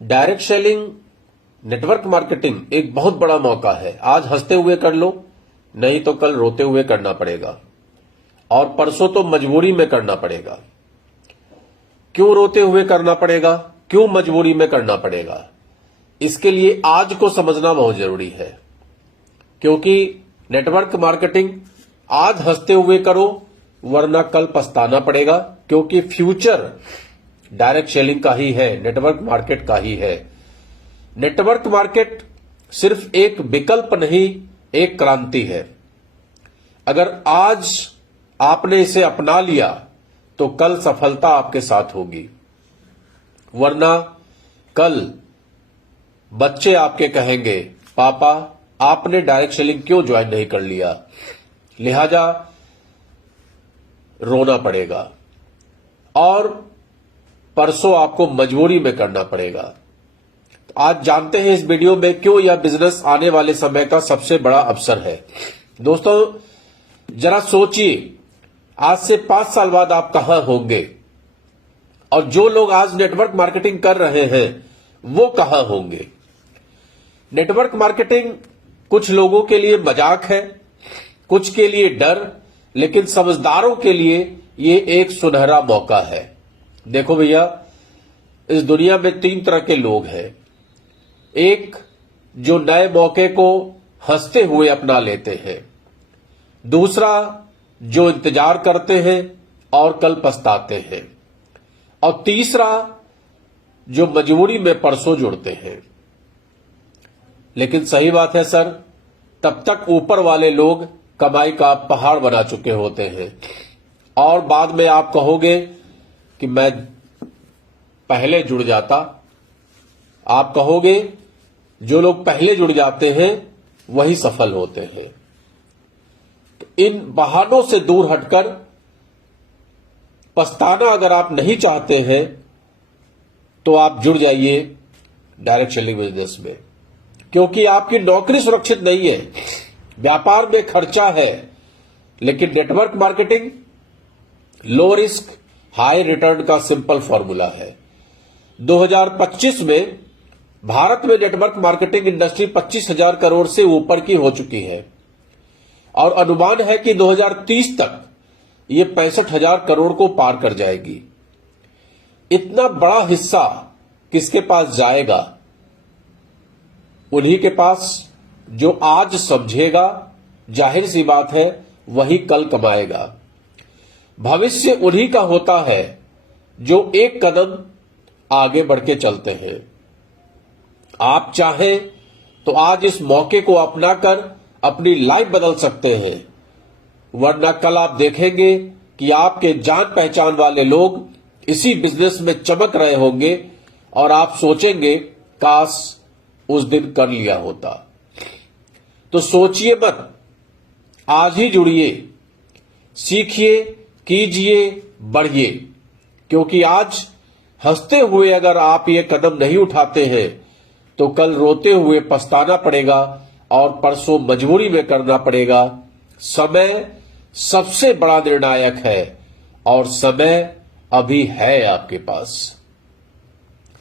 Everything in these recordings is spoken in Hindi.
डायरेक्ट सेलिंग, नेटवर्क मार्केटिंग एक बहुत बड़ा मौका है। आज हंसते हुए कर लो, नहीं तो कल रोते हुए करना पड़ेगा, और परसों तो मजबूरी में करना पड़ेगा। क्यों रोते हुए करना पड़ेगा, क्यों मजबूरी में करना पड़ेगा? इसके लिए आज को समझना बहुत जरूरी है, क्योंकि नेटवर्क मार्केटिंग आज हंसते हुए करो, वरना कल पछताना पड़ेगा, क्योंकि फ्यूचर डायरेक्ट सेलिंग का ही है, नेटवर्क मार्केट का ही है। नेटवर्क मार्केट सिर्फ एक विकल्प नहीं, एक क्रांति है। अगर आज आपने इसे अपना लिया तो कल सफलता आपके साथ होगी, वरना कल बच्चे आपके कहेंगे, पापा आपने डायरेक्ट सेलिंग क्यों ज्वाइन नहीं कर लिया? लिहाजा रोना पड़ेगा, और परसों आपको मजबूरी में करना पड़ेगा। तो आज जानते हैं इस वीडियो में क्यों यह बिजनेस आने वाले समय का सबसे बड़ा अवसर है। दोस्तों जरा सोचिए, आज से 5 साल बाद आप कहां होंगे, और जो लोग आज नेटवर्क मार्केटिंग कर रहे हैं वो कहां होंगे। नेटवर्क मार्केटिंग कुछ लोगों के लिए मजाक है, कुछ के लिए डर, लेकिन समझदारों के लिए ये एक सुनहरा मौका है। देखो भैया, इस दुनिया में 3 तरह के लोग हैं। एक जो नए मौके को हंसते हुए अपना लेते हैं, दूसरा जो इंतजार करते हैं और कल पछताते हैं, और तीसरा जो मजबूरी में परसों जुड़ते हैं। लेकिन सही बात है सर, तब तक ऊपर वाले लोग कमाई का पहाड़ बना चुके होते हैं, और बाद में आप कहोगे कि मैं पहले जुड़ जाता। आप कहोगे जो लोग पहले जुड़ जाते हैं वही सफल होते हैं। तो इन बहानों से दूर हटकर पछताना अगर आप नहीं चाहते हैं तो आप जुड़ जाइए डायरेक्ट सेलिंग बिजनेस में, क्योंकि आपकी नौकरी सुरक्षित नहीं है, व्यापार में खर्चा है, लेकिन network marketing low risk high return का सिंपल फॉर्मूला है। 2025 में भारत में नेटवर्क मार्केटिंग इंडस्ट्री 25,000 करोड़ से ऊपर की हो चुकी है, और अनुमान है कि 2030 तक ये 65,000 करोड़ को पार कर जाएगी। इतना बड़ा हिस्सा किसके पास जाएगा? उन्हीं के पास जो आज समझेगा, जाहिर सी बात है वही कल कमाएगा। भविष्य उन्हीं का होता है जो एक कदम आगे बढ़ के चलते हैं। आप चाहें तो आज इस मौके को अपनाकर अपनी लाइफ बदल सकते हैं, वरना कल आप देखेंगे कि आपके जान पहचान वाले लोग इसी बिजनेस में चमक रहे होंगे, और आप सोचेंगे काश उस दिन कर लिया होता। तो सोचिए मत, आज ही जुड़िए, सीखिए, कीजिए, बढ़िए, क्योंकि आज हंसते हुए अगर आप ये कदम नहीं उठाते हैं तो कल रोते हुए पछताना पड़ेगा, और परसों मजबूरी में करना पड़ेगा। समय सबसे बड़ा निर्णायक है, और समय अभी है आपके पास।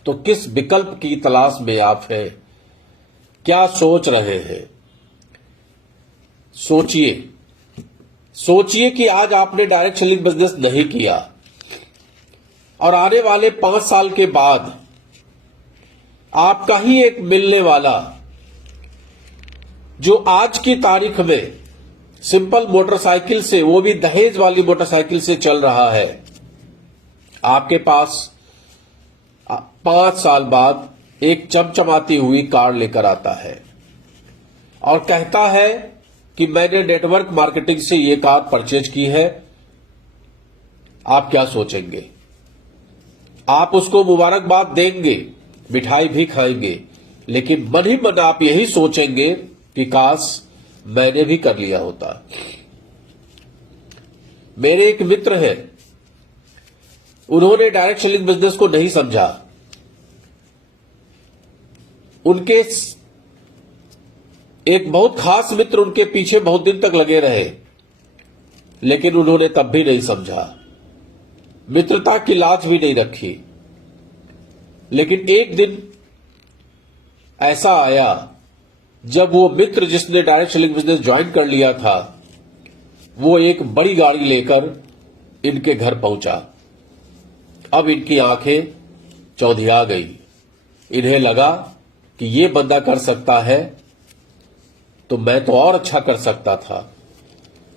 तो किस विकल्प की तलाश में आप हैं? क्या सोच रहे हैं? सोचिए कि आज आपने डायरेक्ट सेलिंग बिजनेस नहीं किया, और आने वाले 5 साल के बाद आपका ही एक मिलने वाला, जो आज की तारीख में सिंपल मोटरसाइकिल से, वो भी दहेज वाली मोटरसाइकिल से चल रहा है, आपके पास 5 साल बाद एक चमचमाती हुई कार लेकर आता है और कहता है कि मैंने नेटवर्क मार्केटिंग से ये कार परचेज की है। आप क्या सोचेंगे? आप उसको मुबारकबाद देंगे, मिठाई भी खाएंगे, लेकिन मन ही मन आप यही सोचेंगे कि काश मैंने भी कर लिया होता। मेरे एक मित्र हैं, उन्होंने डायरेक्ट सेलिंग बिजनेस को नहीं समझा। उनके एक बहुत खास मित्र उनके पीछे बहुत दिन तक लगे रहे, लेकिन उन्होंने तब भी नहीं समझा, मित्रता की लाज भी नहीं रखी। लेकिन एक दिन ऐसा आया जब वो मित्र जिसने डायरेक्ट सेलिंग बिजनेस ज्वाइन कर लिया था, वो एक बड़ी गाड़ी लेकर इनके घर पहुंचा। अब इनकी आंखें चौंधिया गई। इन्हें लगा कि ये बंदा कर सकता है तो मैं तो और अच्छा कर सकता था।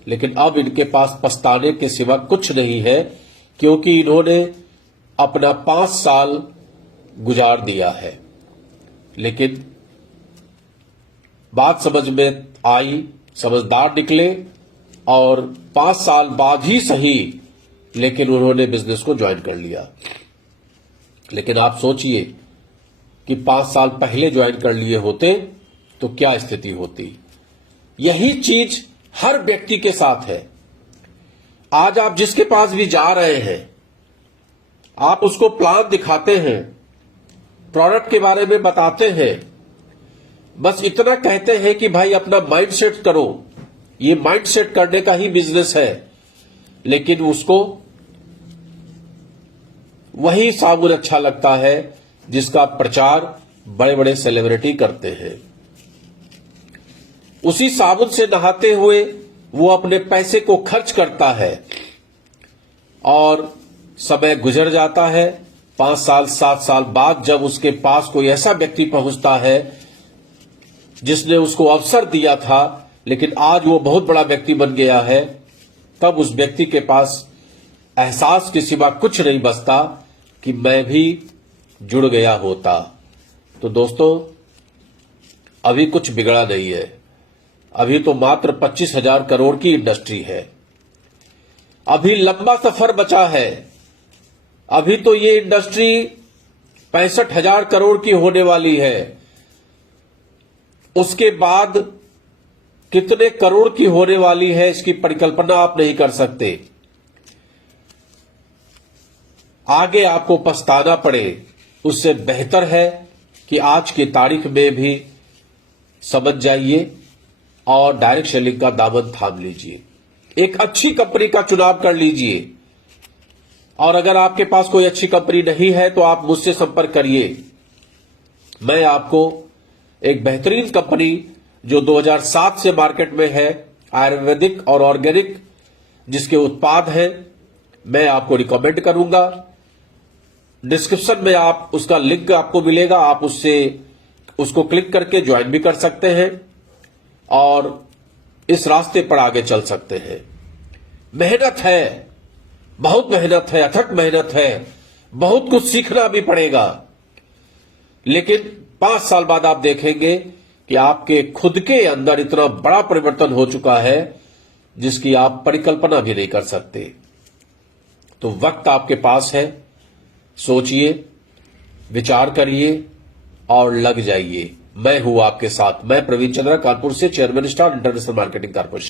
लेकिन अब इनके पास पछताने के सिवा कुछ नहीं है, क्योंकि इन्होंने अपना 5 साल गुजार दिया है। लेकिन बात समझ में आई, समझदार निकले और 5 साल बाद ही सही, लेकिन उन्होंने बिजनेस को ज्वाइन कर लिया। लेकिन आप सोचिए कि 5 साल पहले ज्वाइन कर लिए होते तो क्या स्थिति होती। यही चीज हर व्यक्ति के साथ है। आज आप जिसके पास भी जा रहे हैं, आप उसको प्लान दिखाते हैं, प्रोडक्ट के बारे में बताते हैं, बस इतना कहते हैं कि भाई अपना माइंड सेट करो, ये माइंड सेट करने का ही बिजनेस है। लेकिन उसको वही साबुन अच्छा लगता है जिसका प्रचार बड़े बड़े सेलिब्रिटी करते हैं। उसी साबुन से नहाते हुए वो अपने पैसे को खर्च करता है और समय गुजर जाता है। 5 साल 7 साल बाद जब उसके पास कोई ऐसा व्यक्ति पहुंचता है जिसने उसको अवसर दिया था, लेकिन आज वो बहुत बड़ा व्यक्ति बन गया है, तब उस व्यक्ति के पास एहसास के सिवा कुछ नहीं बचता कि मैं भी जुड़ गया होता। तो दोस्तों, अभी कुछ बिगड़ा नहीं है। अभी तो मात्र 25,000 करोड़ की इंडस्ट्री है। अभी लंबा सफर बचा है। अभी तो ये इंडस्ट्री 65,000 करोड़ की होने वाली है। उसके बाद कितने करोड़ की होने वाली है, इसकी परिकल्पना आप नहीं कर सकते। आगे आपको पछताना पड़े, उससे बेहतर है कि आज की तारीख में भी समझ जाइए और डायरेक्ट सेलिंग का दामन थाम लीजिए। एक अच्छी कंपनी का चुनाव कर लीजिए। और अगर आपके पास कोई अच्छी कंपनी नहीं है तो आप मुझसे संपर्क करिए। मैं आपको एक बेहतरीन कंपनी जो 2007 से मार्केट में है, आयुर्वेदिक और ऑर्गेनिक जिसके उत्पाद हैं, मैं आपको रिकमेंड करूंगा। डिस्क्रिप्शन में आप उसका लिंक आपको मिलेगा, आप उसको क्लिक करके ज्वाइन भी कर सकते हैं और इस रास्ते पर आगे चल सकते हैं। मेहनत है, बहुत मेहनत है, अथक मेहनत है, बहुत कुछ सीखना भी पड़ेगा। लेकिन 5 साल बाद आप देखेंगे कि आपके खुद के अंदर इतना बड़ा परिवर्तन हो चुका है जिसकी आप परिकल्पना भी नहीं कर सकते। तो वक्त आपके पास है, सोचिए, विचार करिए और लग जाइए। मैं हूं आपके साथ। मैं प्रवीण चंद्रा, कानपुर से, chairman star international marketing corporation.